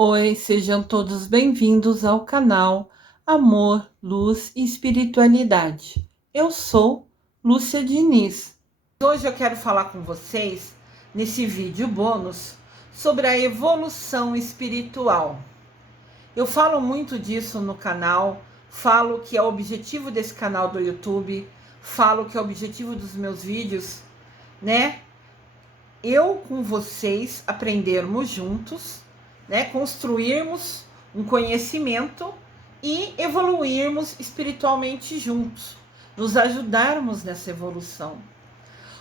Oi, sejam todos bem-vindos ao canal Amor, Luz e Espiritualidade. Eu sou Lúcia Diniz. Hoje eu quero falar com vocês, nesse vídeo bônus, sobre a evolução espiritual. Eu falo muito disso no canal, falo que é o objetivo desse canal do YouTube, falo que é o objetivo dos meus vídeos, né? Eu com vocês aprendermos juntos, né, construirmos um conhecimento e evoluirmos espiritualmente juntos, nos ajudarmos nessa evolução.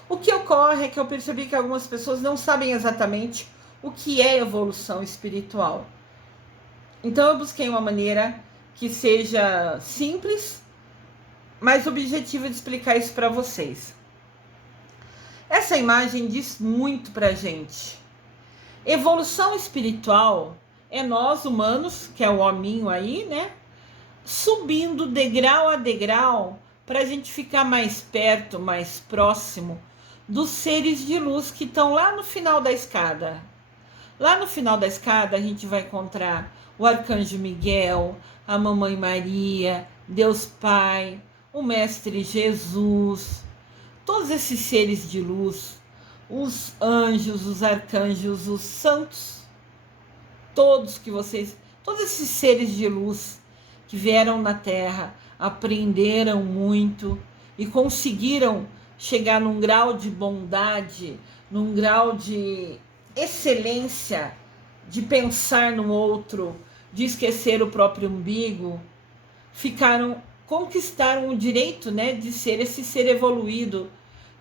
O que ocorre é que eu percebi que algumas pessoas não sabem exatamente o que é evolução espiritual. Então eu busquei uma maneira que seja simples, mas objetiva de explicar isso para vocês. Essa imagem diz muito pra gente. Evolução espiritual é nós humanos, que é o hominho aí, né? Subindo degrau a degrau para a gente ficar mais perto, mais próximo dos seres de luz que estão lá no final da escada. Lá no final da escada a gente vai encontrar o Arcanjo Miguel, a Mamãe Maria, Deus Pai, o Mestre Jesus, todos esses seres de luz, os anjos, os arcanjos, os santos, todos esses seres de luz que vieram na Terra, aprenderam muito e conseguiram chegar num grau de bondade, num grau de excelência, de pensar no outro, de esquecer o próprio umbigo, conquistaram o direito, né, de ser esse ser evoluído,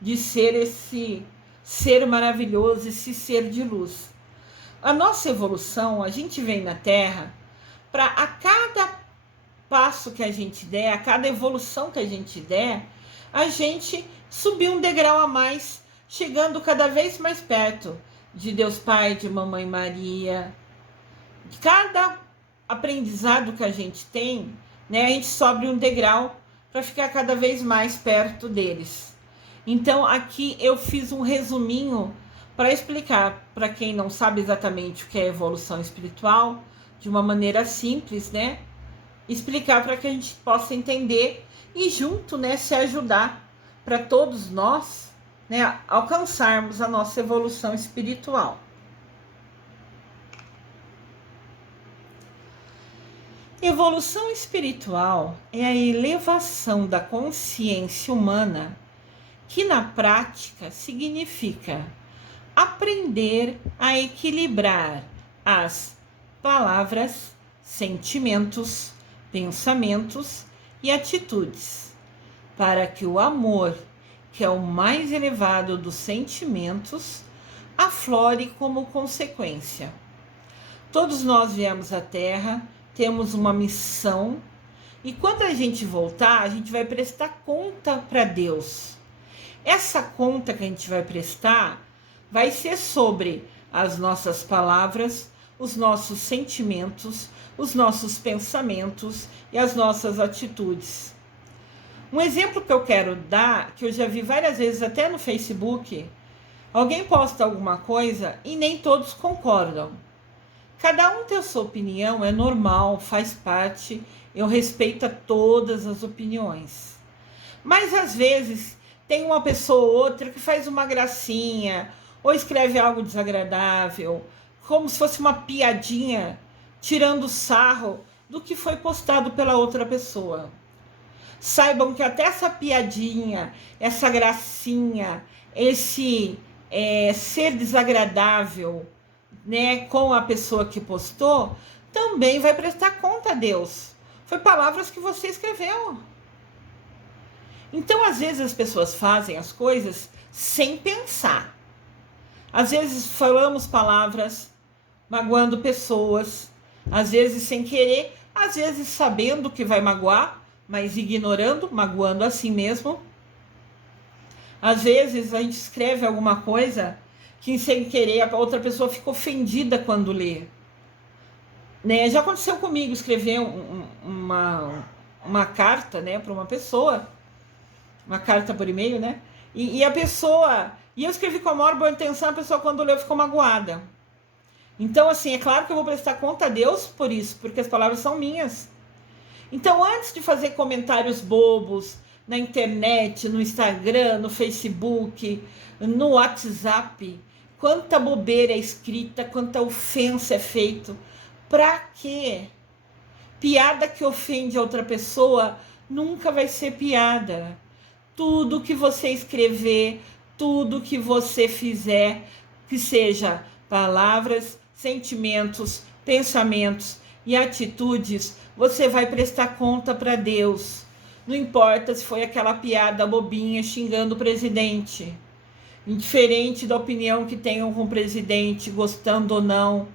de ser esse ser maravilhoso, esse ser de luz. A nossa evolução, a gente vem na Terra para a cada passo que a gente der, a cada evolução que a gente der, a gente subir um degrau a mais, chegando cada vez mais perto de Deus Pai, de Mamãe Maria. De cada aprendizado que a gente tem, né, a gente sobe um degrau para ficar cada vez mais perto deles. Então aqui eu fiz um resuminho para explicar para quem não sabe exatamente o que é evolução espiritual, de uma maneira simples, né? Explicar para que a gente possa entender e junto, né, se ajudar para todos nós, né, alcançarmos a nossa evolução espiritual. Evolução espiritual é a elevação da consciência humana, que na prática significa aprender a equilibrar as palavras, sentimentos, pensamentos e atitudes, para que o amor, que é o mais elevado dos sentimentos, aflore como consequência. Todos nós viemos à Terra, temos uma missão, e quando a gente voltar, a gente vai prestar conta para Deus. Essa conta que a gente vai prestar vai ser sobre as nossas palavras, os nossos sentimentos, os nossos pensamentos e as nossas atitudes. Um exemplo que eu quero dar, que eu já vi várias vezes até no Facebook, alguém posta alguma coisa e nem todos concordam. Cada um tem a sua opinião, é normal, faz parte, eu respeito todas as opiniões. Mas às vezes tem uma pessoa ou outra que faz uma gracinha, ou escreve algo desagradável, como se fosse uma piadinha, tirando sarro do que foi postado pela outra pessoa. Saibam que até essa piadinha, essa gracinha, esse ser desagradável, né, com a pessoa que postou, também vai prestar conta a Deus. Foi palavras que você escreveu. Então, às vezes as pessoas fazem as coisas sem pensar. Às vezes falamos palavras magoando pessoas, às vezes sem querer, às vezes sabendo que vai magoar, mas ignorando, magoando assim mesmo. Às vezes a gente escreve alguma coisa que sem querer a outra pessoa fica ofendida quando lê. Né? Já aconteceu comigo escrever uma carta, né, para uma pessoa, uma carta por e-mail, né? E a pessoa... E eu escrevi com a maior boa intenção, a pessoa quando leu ficou magoada. Então, assim, é claro que eu vou prestar conta a Deus por isso, porque as palavras são minhas. Então, antes de fazer comentários bobos na internet, no Instagram, no Facebook, no WhatsApp, quanta bobeira é escrita, quanta ofensa é feito. Pra quê? Piada que ofende a outra pessoa nunca vai ser piada. Tudo que você escrever, tudo que você fizer, que seja palavras, sentimentos, pensamentos e atitudes, você vai prestar conta para Deus. Não importa se foi aquela piada bobinha xingando o presidente. Indiferente da opinião que tenham com o presidente, gostando ou não,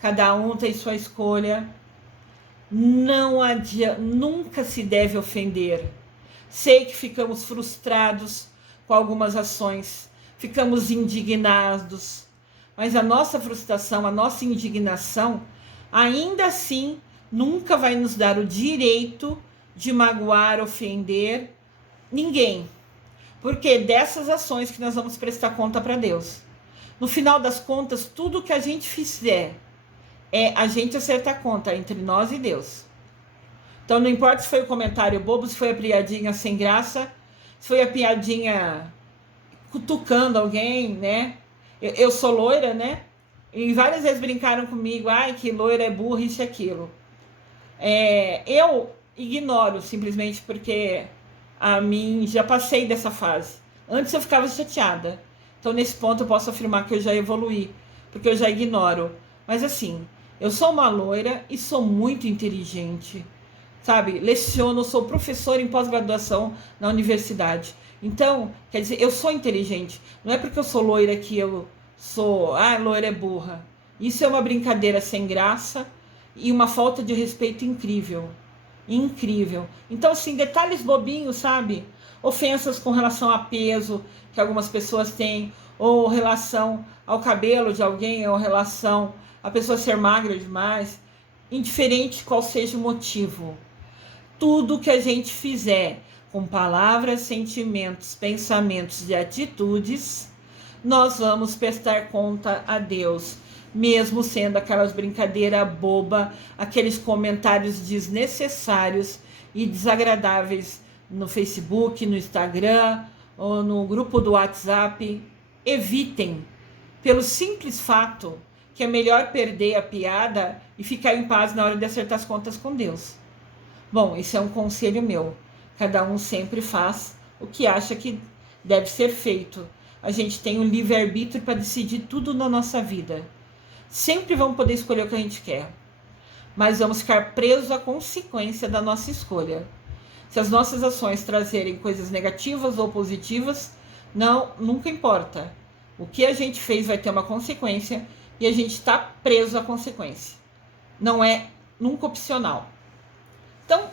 cada um tem sua escolha. Não adianta, nunca se deve ofender. Sei que ficamos frustrados com algumas ações, ficamos indignados, mas a nossa frustração, a nossa indignação, ainda assim, nunca vai nos dar o direito de magoar, ofender ninguém. Porque dessas ações que nós vamos prestar conta para Deus. No final das contas, tudo que a gente fizer é a gente acertar conta entre nós e Deus. Então não importa se foi o comentário bobo, se foi a piadinha sem graça, se foi a piadinha cutucando alguém, né? Eu sou loira, né? E várias vezes brincaram comigo, ai, que loira é burra, isso e aquilo. Eu ignoro simplesmente porque a mim já passei dessa fase. Antes eu ficava chateada. Então nesse ponto eu posso afirmar que eu já evoluí, porque eu já ignoro. Mas assim, eu sou uma loira e sou muito inteligente. Sabe, leciono, sou professor em pós-graduação na universidade. Então, quer dizer, eu sou inteligente. Não é porque eu sou loira que eu sou, loira é burra. Isso é uma brincadeira sem graça e uma falta de respeito incrível. Incrível. Então, assim, detalhes bobinhos, sabe? Ofensas com relação a peso que algumas pessoas têm, ou relação ao cabelo de alguém, ou relação a pessoa ser magra demais, indiferente qual seja o motivo. Tudo que a gente fizer com palavras, sentimentos, pensamentos e atitudes, nós vamos prestar conta a Deus, mesmo sendo aquelas brincadeiras boba, aqueles comentários desnecessários e desagradáveis no Facebook, no Instagram ou no grupo do WhatsApp. Evitem, pelo simples fato que é melhor perder a piada e ficar em paz na hora de acertar as contas com Deus. Bom, isso é um conselho meu. Cada um sempre faz o que acha que deve ser feito. A gente tem o livre-arbítrio para decidir tudo na nossa vida. Sempre vamos poder escolher o que a gente quer. Mas vamos ficar presos à consequência da nossa escolha. Se as nossas ações trazerem coisas negativas ou positivas, nunca importa. O que a gente fez vai ter uma consequência e a gente está preso à consequência. Não é nunca opcional. Então,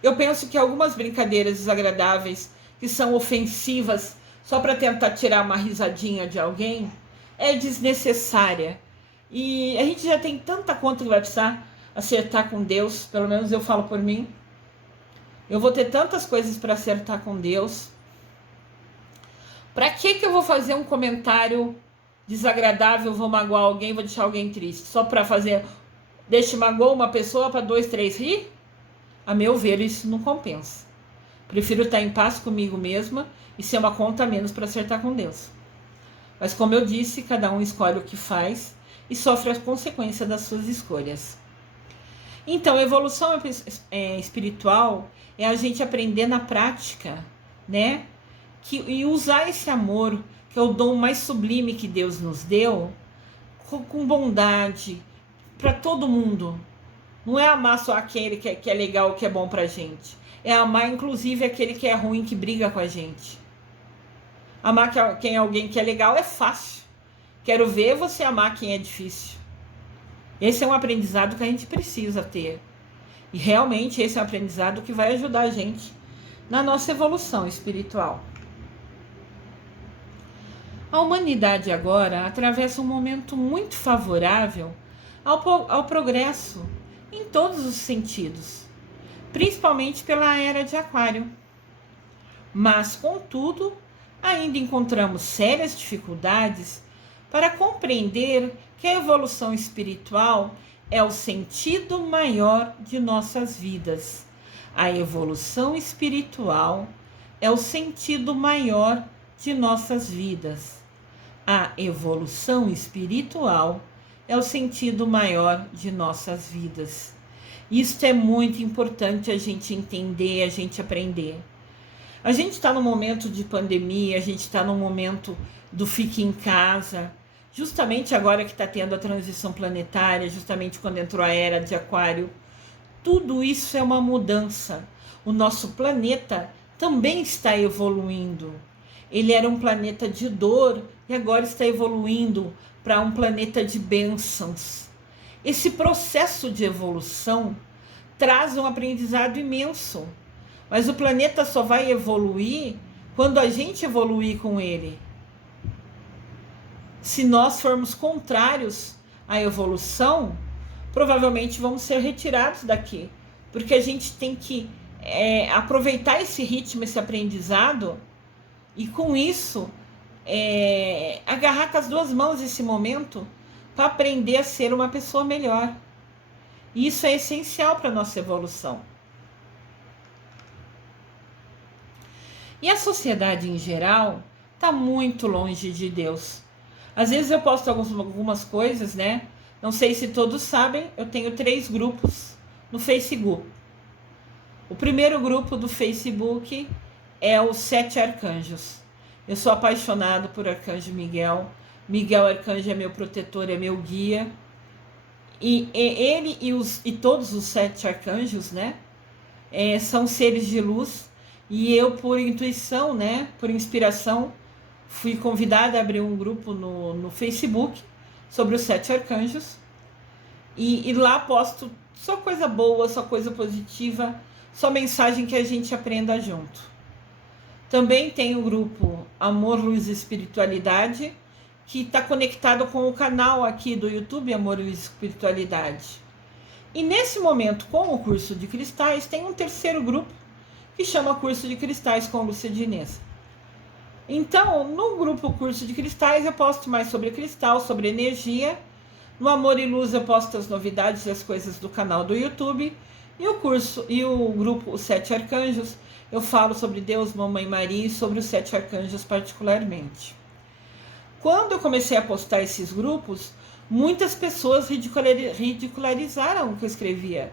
eu penso que algumas brincadeiras desagradáveis, que são ofensivas só para tentar tirar uma risadinha de alguém, é desnecessária. E a gente já tem tanta conta que vai precisar acertar com Deus, pelo menos eu falo por mim. Eu vou ter tantas coisas para acertar com Deus. Para que eu vou fazer um comentário desagradável, vou magoar alguém, vou deixar alguém triste? Só para fazer... magoar uma pessoa para 2, 3 rir? A meu ver, isso não compensa. Prefiro estar em paz comigo mesma e ser uma conta a menos para acertar com Deus. Mas como eu disse, cada um escolhe o que faz e sofre as consequências das suas escolhas. Então, a evolução espiritual é a gente aprender na prática, né? E usar esse amor, que é o dom mais sublime que Deus nos deu, com bondade, para todo mundo. Não é amar só aquele que é legal, que é bom pra gente. É amar, inclusive, aquele que é ruim, que briga com a gente. Amar quem é alguém que é legal é fácil. Quero ver você amar quem é difícil. Esse é um aprendizado que a gente precisa ter. E realmente esse é um aprendizado que vai ajudar a gente na nossa evolução espiritual. A humanidade agora atravessa um momento muito favorável ao progresso em todos os sentidos, principalmente pela era de Aquário. Mas, contudo, ainda encontramos sérias dificuldades para compreender que a evolução espiritual é o sentido maior de nossas vidas. A evolução espiritual é o sentido maior de nossas vidas. A evolução espiritual é o sentido maior de nossas vidas. Isso é muito importante a gente entender, a gente aprender. A gente está num momento de pandemia, a gente está num momento do fique em casa, justamente agora que está tendo a transição planetária, justamente quando entrou a era de Aquário. Tudo isso é uma mudança. O nosso planeta também está evoluindo. Ele era um planeta de dor e agora está evoluindo para um planeta de bênçãos. Esse processo de evolução traz um aprendizado imenso, mas o planeta só vai evoluir quando a gente evoluir com ele. Se nós formos contrários à evolução, provavelmente vamos ser retirados daqui, porque a gente tem que aproveitar esse ritmo, esse aprendizado, e com isso agarrar com as duas mãos esse momento para aprender a ser uma pessoa melhor. Isso é essencial para a nossa evolução. E a sociedade em geral está muito longe de Deus. Às vezes eu posto algumas coisas, né? Não sei se todos sabem, eu tenho 3 grupos no Facebook. O primeiro grupo do Facebook é os 7 arcanjos. Eu sou apaixonado por Arcanjo Miguel. Miguel Arcanjo é meu protetor, é meu guia. E ele e todos os 7 arcanjos, né? São seres de luz. E eu, por intuição, né? Por inspiração, fui convidada a abrir um grupo no Facebook sobre os 7 arcanjos. E lá posto só coisa boa, só coisa positiva, só mensagem que a gente aprenda junto. Também tem o grupo Amor, Luz e Espiritualidade, que está conectado com o canal aqui do YouTube Amor, Luz e Espiritualidade. E nesse momento, com o curso de cristais, tem um terceiro grupo que chama Curso de Cristais com Lúcia Diniz. Então, no grupo Curso de Cristais, eu posto mais sobre cristal, sobre energia. No Amor e Luz, eu posto as novidades e as coisas do canal do YouTube. E o grupo Os 7 Arcanjos, eu falo sobre Deus, Mamãe Maria e sobre os 7 arcanjos particularmente. Quando eu comecei a postar esses grupos, muitas pessoas ridicularizaram o que eu escrevia,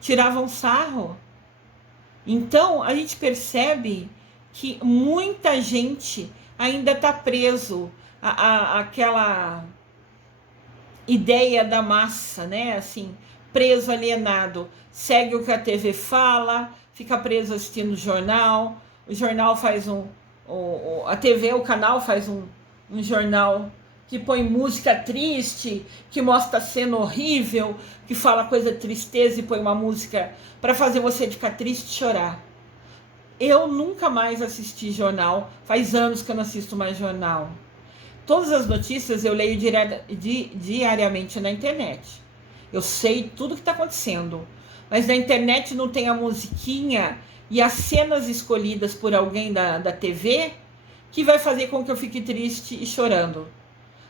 tiravam sarro. Então, a gente percebe que muita gente ainda está preso àquela ideia da massa, né? Assim, preso, alienado, segue o que a TV fala, fica preso assistindo o jornal faz a TV, o canal faz um jornal que põe música triste, que mostra cena horrível, que fala coisa de tristeza e põe uma música para fazer você ficar triste e chorar. Eu nunca mais assisti jornal, faz anos que eu não assisto mais jornal. Todas as notícias eu leio diariamente na internet. Eu sei tudo o que está acontecendo, mas na internet não tem a musiquinha e as cenas escolhidas por alguém da TV que vai fazer com que eu fique triste e chorando.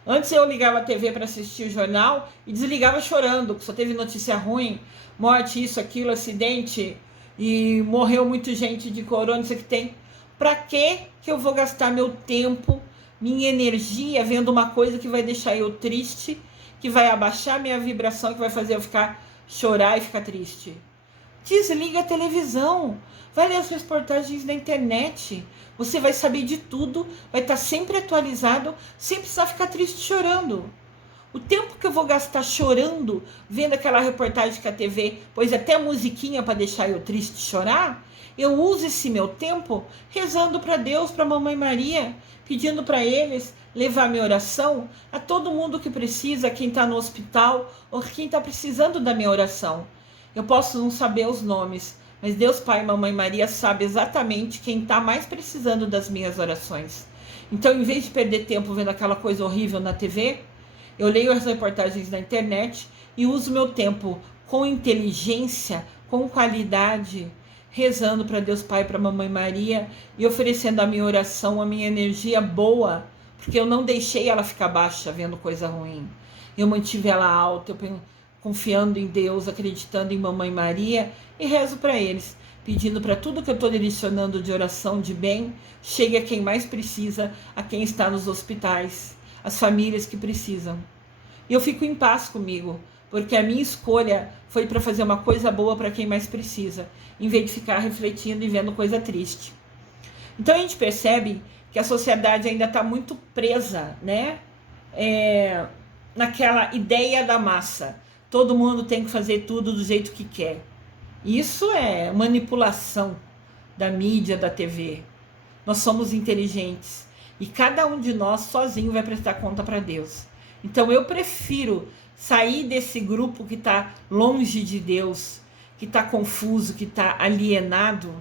Antes eu ligava a TV para assistir o jornal e desligava chorando, que só teve notícia ruim, morte, isso, aquilo, acidente, e morreu muita gente de corona, isso que tem. Para que eu vou gastar meu tempo, minha energia vendo uma coisa que vai deixar eu triste, que vai abaixar minha vibração, que vai fazer eu chorar e ficar triste? Desliga a televisão, vai ler as reportagens na internet, você vai saber de tudo, vai estar sempre atualizado, sem precisar ficar triste chorando. O tempo que eu vou gastar chorando, vendo aquela reportagem que a TV pôs até musiquinha para deixar eu triste chorar, eu uso esse meu tempo rezando para Deus, para a Mamãe Maria, pedindo para eles levar minha oração a todo mundo que precisa, quem está no hospital ou quem está precisando da minha oração. Eu posso não saber os nomes, mas Deus Pai e Mamãe Maria sabe exatamente quem está mais precisando das minhas orações. Então, em vez de perder tempo vendo aquela coisa horrível na TV, eu leio as reportagens na internet e uso meu tempo com inteligência, com qualidade, rezando para Deus Pai, para Mamãe Maria e oferecendo a minha oração, a minha energia boa, porque eu não deixei ela ficar baixa vendo coisa ruim. Eu mantive ela alta, confiando em Deus, acreditando em Mamãe Maria, e rezo para eles, pedindo para tudo que eu estou direcionando de oração de bem, chegue a quem mais precisa, a quem está nos hospitais, as famílias que precisam. E eu fico em paz comigo, porque a minha escolha foi para fazer uma coisa boa para quem mais precisa, em vez de ficar refletindo e vendo coisa triste. Então a gente percebe que a sociedade ainda está muito presa, né? Naquela ideia da massa. Todo mundo tem que fazer tudo do jeito que quer. Isso é manipulação da mídia, da TV. Nós somos inteligentes e cada um de nós sozinho vai prestar conta para Deus. Então eu prefiro sair desse grupo que está longe de Deus, que está confuso, que está alienado,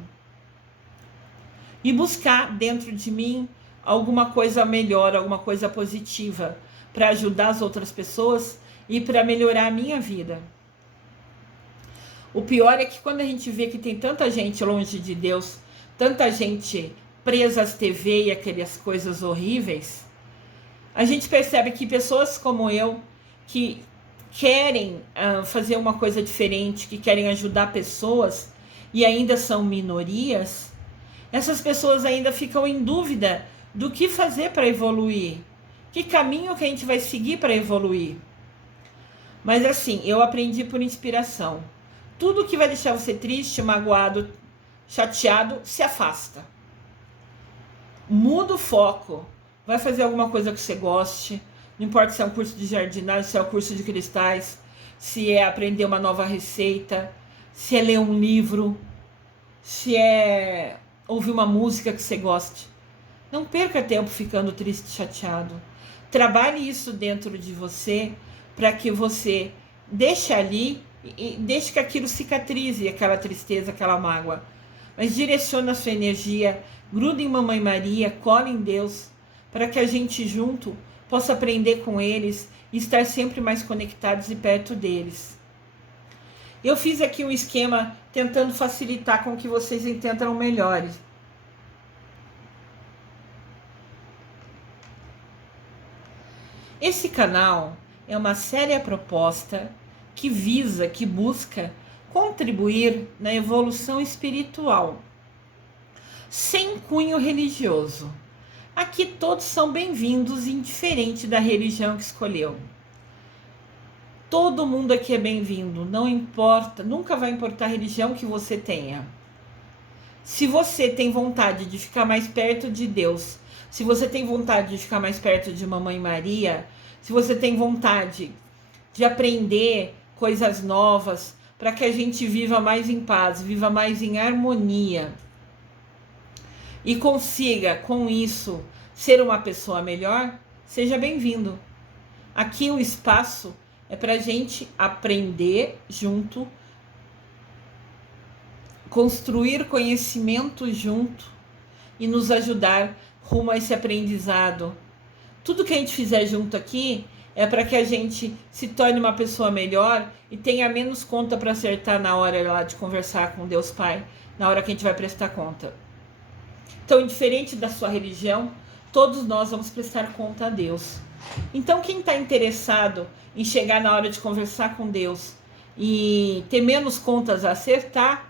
e buscar dentro de mim alguma coisa melhor, alguma coisa positiva para ajudar as outras pessoas e para melhorar a minha vida. O pior é que quando a gente vê que tem tanta gente longe de Deus, tanta gente presa às TV e aquelas coisas horríveis, a gente percebe que pessoas como eu, que querem fazer uma coisa diferente, que querem ajudar pessoas e ainda são minorias, essas pessoas ainda ficam em dúvida do que fazer para evoluir, que caminho que a gente vai seguir para evoluir. Mas assim, eu aprendi por inspiração. Tudo que vai deixar você triste, magoado, chateado, se afasta. Muda o foco. Vai fazer alguma coisa que você goste. Não importa se é um curso de jardinagem, se é um curso de cristais, se é aprender uma nova receita, se é ler um livro, se é ouvir uma música que você goste. Não perca tempo ficando triste e chateado. Trabalhe isso dentro de você para que você deixe ali e deixe que aquilo cicatrize, aquela tristeza, aquela mágoa. Mas direcione a sua energia, gruda em Mamãe Maria, cola em Deus, para que a gente junto possa aprender com eles e estar sempre mais conectados e perto deles. Eu fiz aqui um esquema tentando facilitar com que vocês entendam melhores. Esse canal é uma séria proposta que visa, que busca contribuir na evolução espiritual, sem cunho religioso. Aqui todos são bem-vindos, indiferente da religião que escolheu. Todo mundo aqui é bem-vindo, não importa, nunca vai importar a religião que você tenha. Se você tem vontade de ficar mais perto de Deus, se você tem vontade de ficar mais perto de Mamãe Maria, se você tem vontade de aprender coisas novas, para que a gente viva mais em paz, viva mais em harmonia e consiga, com isso, ser uma pessoa melhor, seja bem-vindo. Aqui o espaço é para a gente aprender junto, construir conhecimento junto e nos ajudar rumo a esse aprendizado. Tudo que a gente fizer junto aqui é para que a gente se torne uma pessoa melhor e tenha menos conta para acertar na hora lá de conversar com Deus Pai, na hora que a gente vai prestar conta. Então, indiferente da sua religião, todos nós vamos prestar conta a Deus. Então, quem está interessado em chegar na hora de conversar com Deus e ter menos contas a acertar,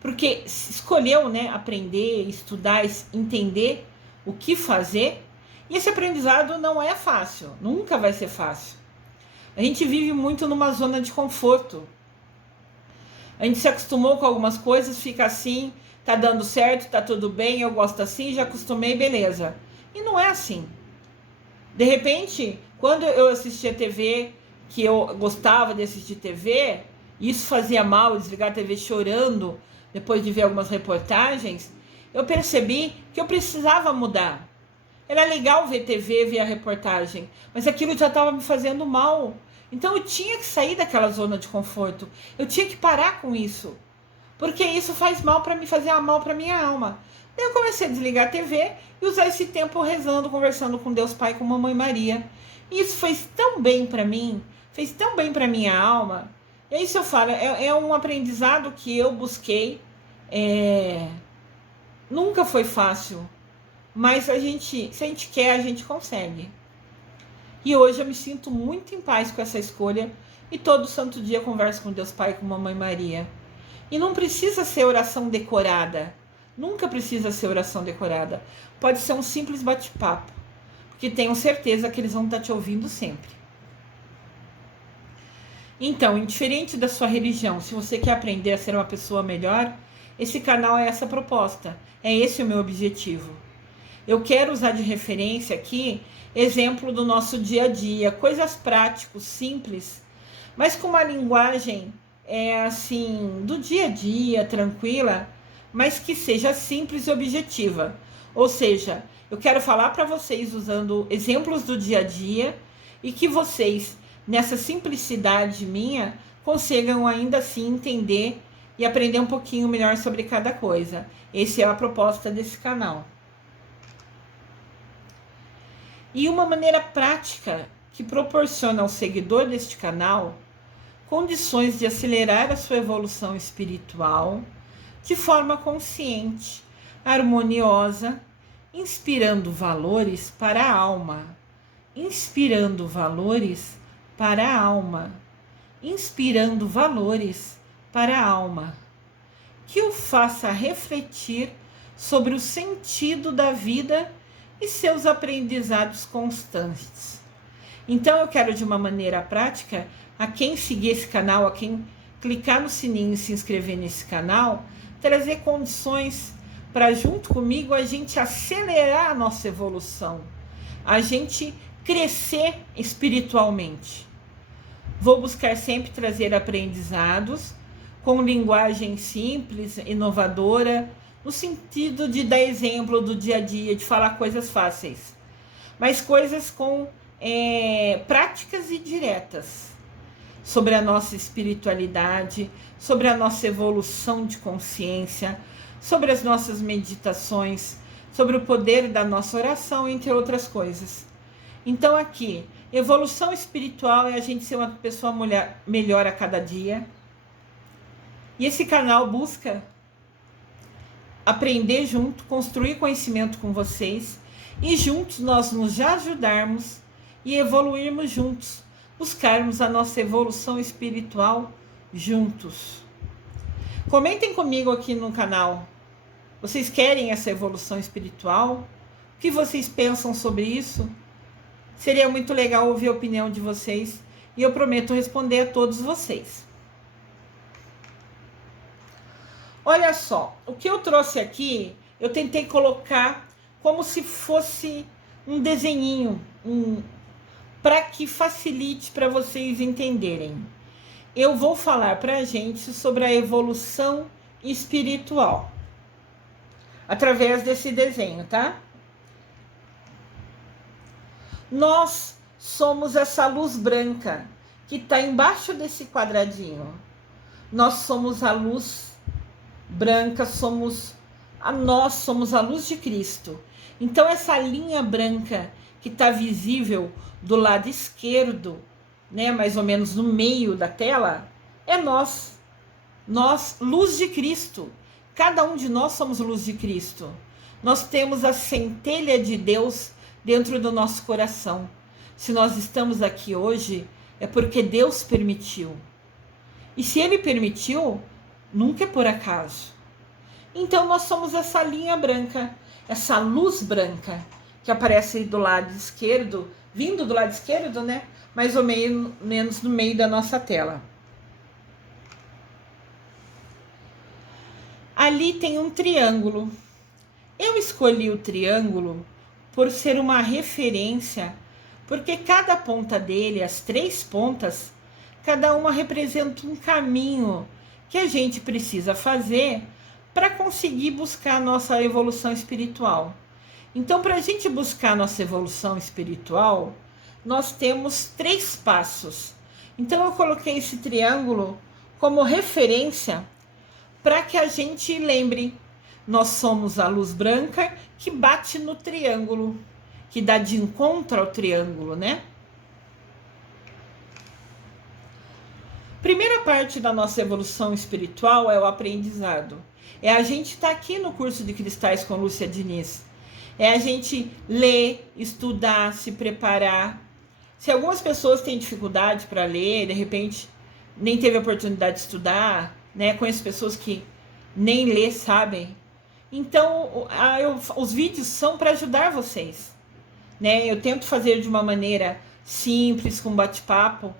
porque escolheu, né, aprender, estudar, entender o que fazer, e esse aprendizado não é fácil, nunca vai ser fácil. A gente vive muito numa zona de conforto. A gente se acostumou com algumas coisas, fica assim, tá dando certo, tá tudo bem, eu gosto assim, já acostumei, beleza. E não é assim. De repente, quando eu assistia TV, que eu gostava de assistir TV, e isso fazia mal, desligar a TV chorando, depois de ver algumas reportagens, eu percebi que eu precisava mudar. Era legal ver TV, ver a reportagem, mas aquilo já estava me fazendo mal. Então eu tinha que sair daquela zona de conforto. Eu tinha que parar com isso. Porque isso faz mal para mim, fazer mal para minha alma. Daí eu comecei a desligar a TV e usar esse tempo rezando, conversando com Deus Pai, com Mamãe Maria. E isso fez tão bem para mim, fez tão bem para minha alma. E é isso eu falo, é um aprendizado que eu busquei. Nunca foi fácil. Mas se a gente quer, a gente consegue. E hoje eu me sinto muito em paz com essa escolha e todo santo dia converso com Deus Pai e com Mamãe Maria. E não precisa ser oração decorada. Nunca precisa ser oração decorada. Pode ser um simples bate-papo, porque tenho certeza que eles vão estar te ouvindo sempre. Então, indiferente da sua religião, se você quer aprender a ser uma pessoa melhor, esse canal é essa proposta. É esse o meu objetivo. Eu quero usar de referência aqui exemplo do nosso dia a dia, coisas práticas, simples, mas com uma linguagem assim, do dia a dia, tranquila, mas que seja simples e objetiva. Ou seja, eu quero falar para vocês usando exemplos do dia a dia e que vocês, nessa simplicidade minha, consigam ainda assim entender e aprender um pouquinho melhor sobre cada coisa. Essa é a proposta desse canal. E uma maneira prática que proporciona ao seguidor deste canal condições de acelerar a sua evolução espiritual de forma consciente, harmoniosa, inspirando valores para a alma. Inspirando valores para a alma. Inspirando valores para a alma. Que o faça refletir sobre o sentido da vida e seus aprendizados constantes. Então eu quero, de uma maneira prática, a quem seguir esse canal, a quem clicar no sininho e se inscrever nesse canal, trazer condições para, junto comigo, a gente acelerar a nossa evolução, a gente crescer espiritualmente. Vou buscar sempre trazer aprendizados com linguagem simples, inovadora, no sentido de dar exemplo do dia a dia, de falar coisas fáceis, mas coisas com práticas e diretas sobre a nossa espiritualidade, sobre a nossa evolução de consciência, sobre as nossas meditações, sobre o poder da nossa oração, entre outras coisas. Então aqui, evolução espiritual é a gente ser uma pessoa melhor a cada dia. E esse canal busca aprender junto, construir conhecimento com vocês e juntos nós nos ajudarmos e evoluirmos juntos, buscarmos a nossa evolução espiritual juntos. Comentem comigo aqui no canal. Vocês querem essa evolução espiritual? O que vocês pensam sobre isso? Seria muito legal ouvir a opinião de vocês e eu prometo responder a todos vocês. Olha só, o que eu trouxe aqui, eu tentei colocar como se fosse um desenhinho, para que facilite para vocês entenderem. Eu vou falar para a gente sobre a evolução espiritual, através desse desenho, tá? Nós somos essa luz branca que está embaixo desse quadradinho. Nós somos a luz branca, somos a luz de Cristo. Então essa linha branca que está visível do lado esquerdo, né, mais ou menos no meio da tela, é nós, luz de Cristo. Cada um de nós somos luz de Cristo. Nós temos a centelha de Deus dentro do nosso coração. Se nós estamos aqui hoje, é porque Deus permitiu. E se Ele permitiu, nunca é por acaso. Então nós somos essa linha branca, essa luz branca que aparece do lado esquerdo, vindo do lado esquerdo, né? Mais ou menos no meio da nossa tela. Ali tem um triângulo. Eu escolhi o triângulo por ser uma referência, porque cada ponta dele, as 3 pontas, cada uma representa um caminho que a gente precisa fazer para conseguir buscar a nossa evolução espiritual. Então, para a gente buscar a nossa evolução espiritual, nós temos 3 passos. Então, eu coloquei esse triângulo como referência para que a gente lembre. Nós somos a luz branca que bate no triângulo, que dá de encontro ao triângulo, né? Primeira parte da nossa evolução espiritual é o aprendizado. É a gente estar aqui no curso de Cristais com Lúcia Diniz. É a gente ler, estudar, se preparar, Se algumas pessoas têm dificuldade para ler, de repente nem teve a oportunidade de estudar, né? Conheço pessoas que nem ler sabem. Então, os vídeos são para ajudar vocês, né? Eu tento fazer de uma maneira simples, com bate-papo,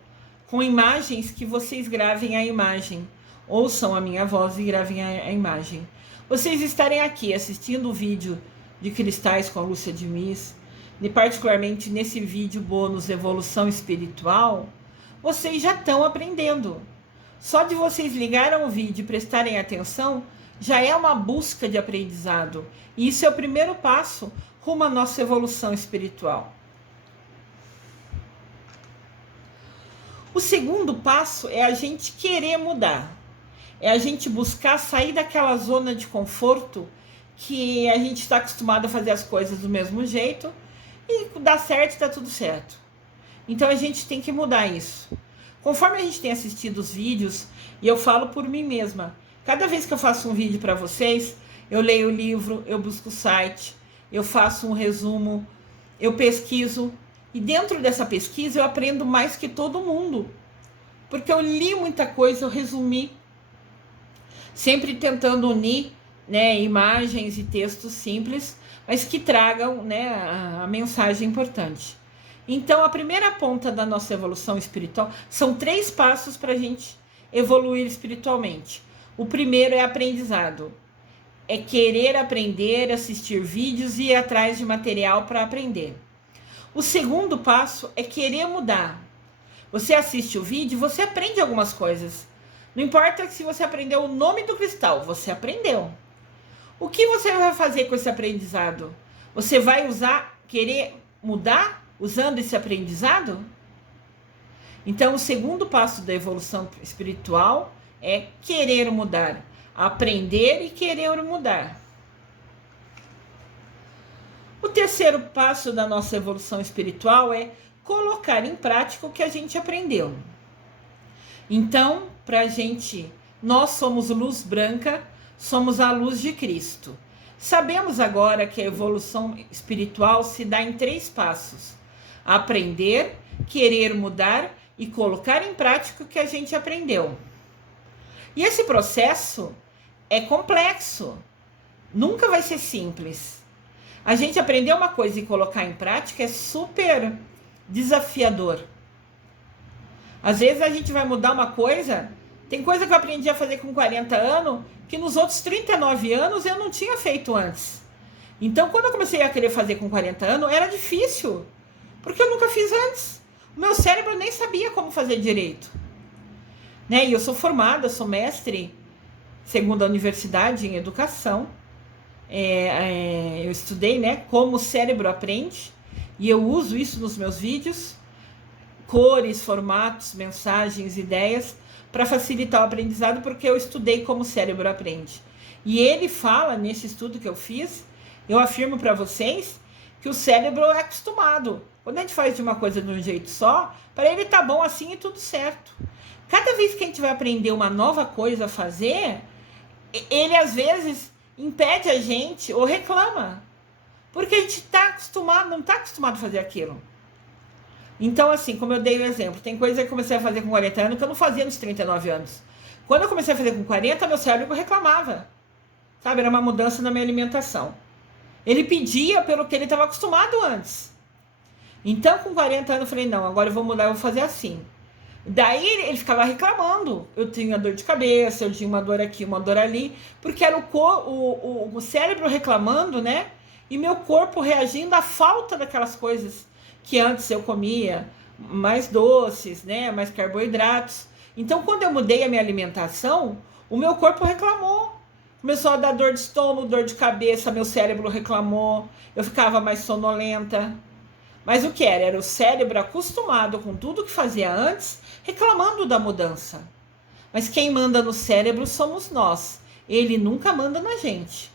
com imagens que vocês gravem a imagem. Ouçam a minha voz e gravem a imagem. Vocês estarem aqui assistindo o vídeo de cristais com a Lúcia Diniz, e particularmente nesse vídeo bônus Evolução Espiritual, vocês já estão aprendendo. Só de vocês ligarem o vídeo e prestarem atenção, já é uma busca de aprendizado. E isso é o primeiro passo rumo à nossa evolução espiritual. O segundo passo é a gente querer mudar. É a gente buscar sair daquela zona de conforto que a gente está acostumado a fazer as coisas do mesmo jeito e dá certo, está tudo certo. Então a gente tem que mudar isso. Conforme a gente tem assistido os vídeos, e eu falo por mim mesma, cada vez que eu faço um vídeo para vocês, eu leio o livro, eu busco o site, eu faço um resumo, eu pesquiso, e dentro dessa pesquisa eu aprendo mais que todo mundo, porque eu li muita coisa, eu resumi, sempre tentando unir, né, imagens e textos simples, mas que tragam, né, a mensagem importante. Então, a primeira ponta da nossa evolução espiritual são 3 passos para a gente evoluir espiritualmente. O primeiro é aprendizado. É querer aprender, assistir vídeos e ir atrás de material para aprender. O segundo passo é querer mudar. Você assiste o vídeo, você aprende algumas coisas. Não importa se você aprendeu o nome do cristal, você aprendeu. O que você vai fazer com esse aprendizado? Você vai querer mudar usando esse aprendizado? Então, o segundo passo da evolução espiritual é querer mudar, aprender e querer mudar. O terceiro passo da nossa evolução espiritual é colocar em prática o que a gente aprendeu. Então, nós somos luz branca, somos a luz de Cristo. Sabemos agora que a evolução espiritual se dá em 3 passos: aprender, querer mudar e colocar em prática o que a gente aprendeu. E esse processo é complexo, nunca vai ser simples. A gente aprender uma coisa e colocar em prática é super desafiador. Às vezes a gente vai mudar uma coisa, tem coisa que eu aprendi a fazer com 40 anos, que nos outros 39 anos eu não tinha feito antes. Então, quando eu comecei a querer fazer com 40 anos, era difícil, porque eu nunca fiz antes. O meu cérebro nem sabia como fazer direito. Né? E eu sou formada, sou mestre, segundo a universidade, em educação. Eu estudei, né, como o cérebro aprende, e eu uso isso nos meus vídeos, cores, formatos, mensagens, ideias, para facilitar o aprendizado, porque eu estudei como o cérebro aprende. E ele fala, nesse estudo que eu fiz, eu afirmo para vocês, que o cérebro é acostumado. Quando a gente faz de uma coisa de um jeito só, para ele tá bom assim e tudo certo. Cada vez que a gente vai aprender uma nova coisa a fazer, ele às vezes impede a gente ou reclama, porque a gente não está acostumado a fazer aquilo. Então, assim, como eu dei o exemplo, tem coisa que eu comecei a fazer com 40 anos que eu não fazia nos 39 anos. Quando eu comecei a fazer com 40, meu cérebro reclamava. Sabe, era uma mudança na minha alimentação. Ele pedia pelo que ele estava acostumado antes. Então, com 40 anos, eu falei, não, agora eu vou mudar, eu vou fazer assim. Daí ele ficava reclamando. Eu tinha dor de cabeça, eu tinha uma dor aqui, uma dor ali, porque era o cérebro reclamando, né? E meu corpo reagindo à falta daquelas coisas que antes eu comia, mais doces, né? Mais carboidratos. Então, quando eu mudei a minha alimentação, o meu corpo reclamou. Começou a dar dor de estômago, dor de cabeça, meu cérebro reclamou, eu ficava mais sonolenta. Mas o que era? Era o cérebro acostumado com tudo que fazia antes, reclamando da mudança. Mas quem manda no cérebro somos nós. Ele nunca manda na gente.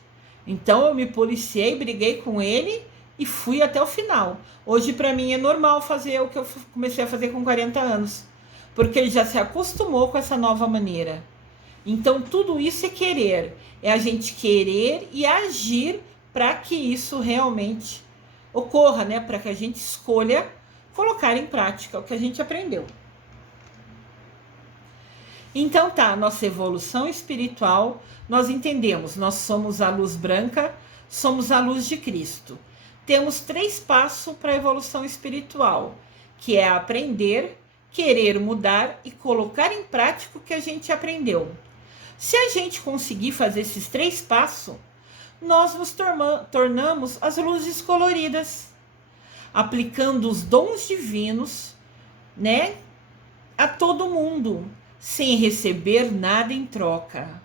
Então eu me policiei, briguei com ele e fui até o final. Hoje para mim é normal fazer o que eu comecei a fazer com 40 anos. Porque ele já se acostumou com essa nova maneira. Então tudo isso é querer. É a gente querer e agir para que isso realmente ocorra, né? Para que a gente escolha colocar em prática o que a gente aprendeu. Então tá, nossa evolução espiritual, nós entendemos, nós somos a luz branca, somos a luz de Cristo. Temos 3 passos para a evolução espiritual, que é aprender, querer mudar e colocar em prática o que a gente aprendeu. Se a gente conseguir fazer esses 3 passos, nós nos tornamos as luzes coloridas, aplicando os dons divinos, né, a todo mundo, sem receber nada em troca.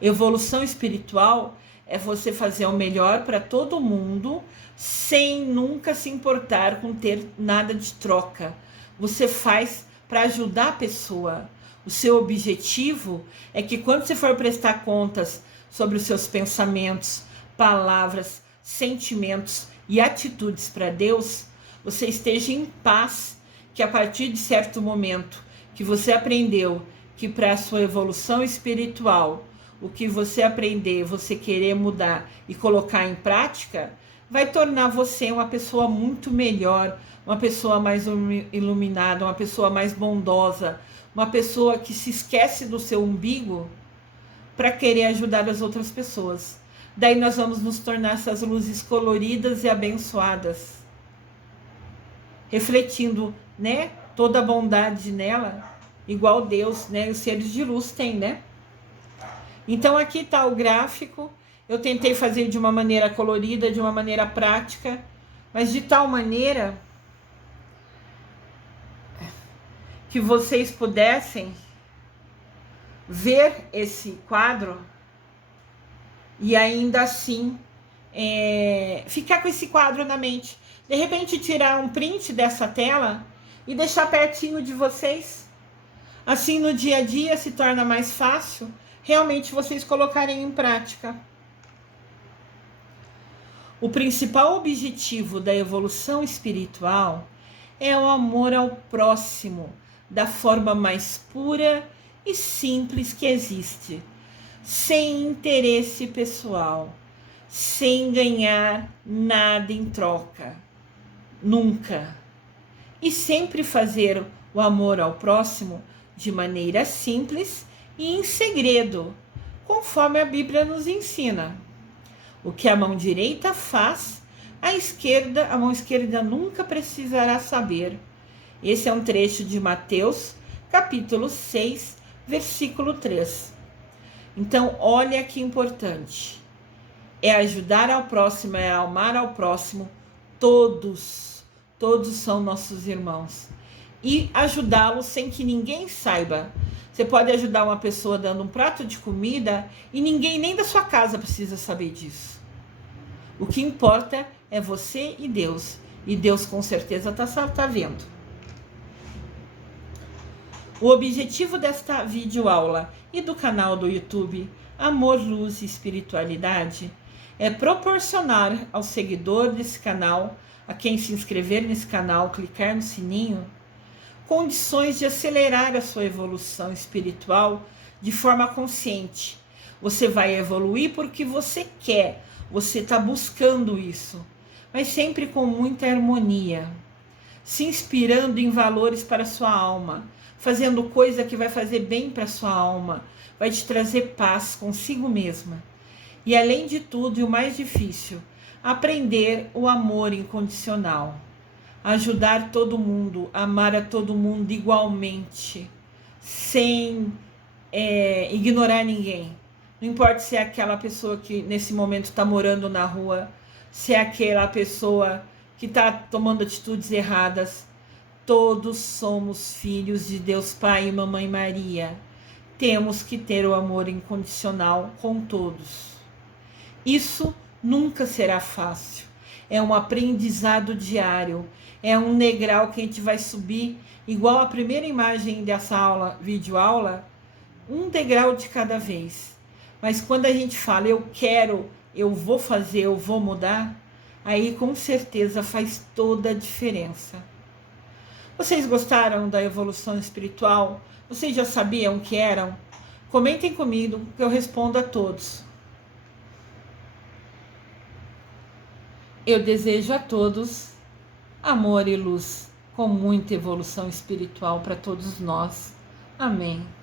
Evolução espiritual é você fazer o melhor para todo mundo, sem nunca se importar com ter nada de troca. Você faz para ajudar a pessoa. O seu objetivo é que quando você for prestar contas sobre os seus pensamentos, palavras, sentimentos e atitudes para Deus, você esteja em paz, que a partir de certo momento que você aprendeu que para a sua evolução espiritual, o que você aprender, você querer mudar e colocar em prática, vai tornar você uma pessoa muito melhor, uma pessoa mais iluminada, uma pessoa mais bondosa, uma pessoa que se esquece do seu umbigo para querer ajudar as outras pessoas. Daí nós vamos nos tornar essas luzes coloridas e abençoadas, refletindo, né, toda a bondade nela, igual Deus, né, os seres de luz têm, né? Então aqui está o gráfico. Eu tentei fazer de uma maneira colorida, de uma maneira prática, mas de tal maneira que vocês pudessem ver esse quadro e ainda assim ficar com esse quadro na mente. De repente tirar um print dessa tela e deixar pertinho de vocês. Assim no dia a dia se torna mais fácil realmente vocês colocarem em prática. O principal objetivo da evolução espiritual é o amor ao próximo, da forma mais pura e simples que existe, sem interesse pessoal, sem ganhar nada em troca, nunca. E sempre fazer o amor ao próximo de maneira simples e em segredo, conforme a Bíblia nos ensina. O que a mão direita faz, a mão esquerda nunca precisará saber. Esse é um trecho de Mateus, capítulo 6, versículo 3. Então, olha que importante. É ajudar ao próximo, é amar ao próximo. Todos são nossos irmãos. E ajudá-los sem que ninguém saiba. Você pode ajudar uma pessoa dando um prato de comida e ninguém nem da sua casa precisa saber disso. O que importa é você e Deus. E Deus com certeza tá vendo. O objetivo desta videoaula e do canal do YouTube Amor, Luz e Espiritualidade é proporcionar ao seguidor desse canal, a quem se inscrever nesse canal, clicar no sininho, condições de acelerar a sua evolução espiritual de forma consciente. Você vai evoluir porque você quer, você está buscando isso, mas sempre com muita harmonia, se inspirando em valores para a sua alma, fazendo coisa que vai fazer bem para a sua alma, vai te trazer paz consigo mesma. E além de tudo, e o mais difícil, aprender o amor incondicional. Ajudar todo mundo, amar a todo mundo igualmente, sem ignorar ninguém. Não importa se é aquela pessoa que nesse momento está morando na rua, se é aquela pessoa que está tomando atitudes erradas. Todos somos filhos de Deus Pai e Mamãe Maria. Temos que ter o amor incondicional com todos. Isso nunca será fácil. É um aprendizado diário. É um degrau que a gente vai subir, igual a primeira imagem dessa aula, videoaula, um degrau de cada vez. Mas quando a gente fala, eu quero, eu vou fazer, eu vou mudar, aí com certeza faz toda a diferença. Vocês gostaram da evolução espiritual? Vocês já sabiam o que eram? Comentem comigo que eu respondo a todos. Eu desejo a todos amor e luz. com muita evolução espiritual para todos nós. Amém.